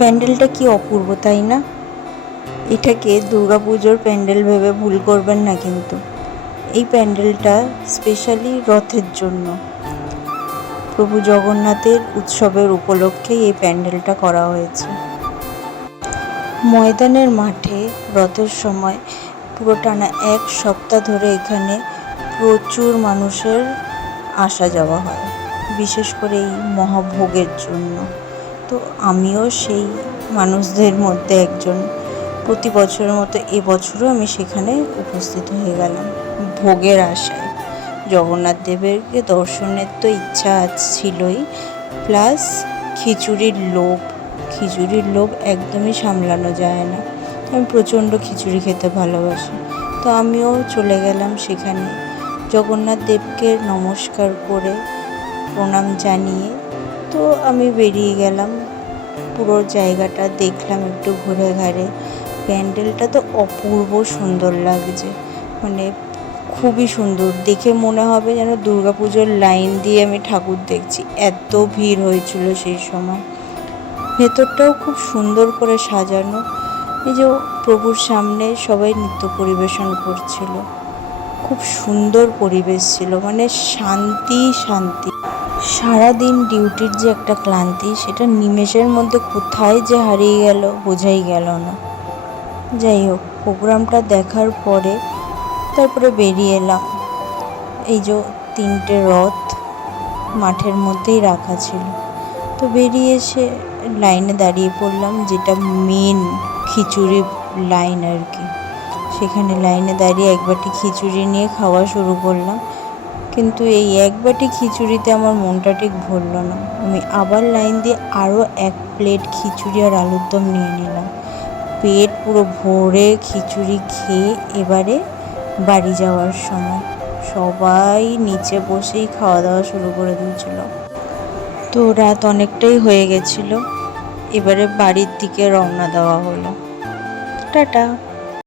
প্যান্ডেলটা কি অপূর্ব, তাই না? এটাকে দুর্গাপুজোর প্যান্ডেল ভেবে ভুল করবেন না কিন্তু। এই প্যান্ডেলটা স্পেশালি রথের জন্য, প্রভু জগন্নাথের উৎসবের উপলক্ষেই এই প্যান্ডেলটা করা হয়েছে। ময়দানের মাঠে রথের সময় পুরো টানা 1 সপ্তাহ ধরে এখানে প্রচুর মানুষের আসা যাওয়া হয়, বিশেষ করে এই মহাভোগের জন্য। তো আমিও সেই মানুষদের মধ্যে একজন। প্রতি বছরের মতো এবছরও আমি সেখানে উপস্থিত হয়ে গেলাম ভোগের আশায়। জগন্নাথ দেবেরকে দর্শনের তো ইচ্ছা ছিলই, প্লাস খিচুড়ির লোভ একদমই সামলানো যায় না। আমি প্রচণ্ড খিচুড়ি খেতে ভালোবাসি। তো আমিও চলে গেলাম সেখানে। জগন্নাথ দেবকে নমস্কার করে প্রণাম জানিয়ে তো আমি বেরিয়ে গেলাম। পুরো জায়গাটা দেখলাম একটু ঘুরে ঘাড়ে। প্যান্ডেলটা তো অপূর্ব সুন্দর লাগছে, মানে খুবই সুন্দর। দেখে মনে হবে যেন দুর্গাপুজোর লাইন দিয়ে আমি ঠাকুর দেখছি, এত ভিড় হয়েছিল সেই সময়। ভেতরটাও খুব সুন্দর করে সাজানো। এই যে প্রভুর সামনে সবাই নৃত্য পরিবেশন করছিল, খুব সুন্দর পরিবেশ ছিল, মানে শান্তি। সারাদিন ডিউটির যে একটা ক্লান্তি, সেটা নিমেষের মধ্যে কোথায় যে হারিয়ে গেল বোঝাই গেল না। যাই হোক, প্রোগ্রামটা দেখার পরে তারপরে বেরিয়ে এলাম। এই যে 3টে রথ মাঠের মধ্যেই রাখা ছিল, তো বেরিয়ে এসে লাইনে দাঁড়িয়ে পড়লাম, যেটা মেন খিচুড়ি লাইন আর কি। সেখানে লাইনে দাঁড়িয়ে এক বাটি খিচুড়ি নিয়ে খাওয়া শুরু করলাম। কিন্তু এই এক বাটি খিচুড়িতে আমার মনটা ঠিক ভরল না। আমি আবার লাইন দিয়ে আরও 1 প্লেট খিচুড়ি আর আলুর দম নিয়ে নিলাম। পেট পুরো ভরে খিচুড়ি খেয়ে এবারে বাড়ি যাওয়ার সময় সবাই নিচে বসেই খাওয়া দাওয়া শুরু করে দিয়েছিল। তো রাত অনেকটাই হয়ে গেছিলো, এবারে বাড়ির দিকে রওনা দেওয়া হলো। টাটা।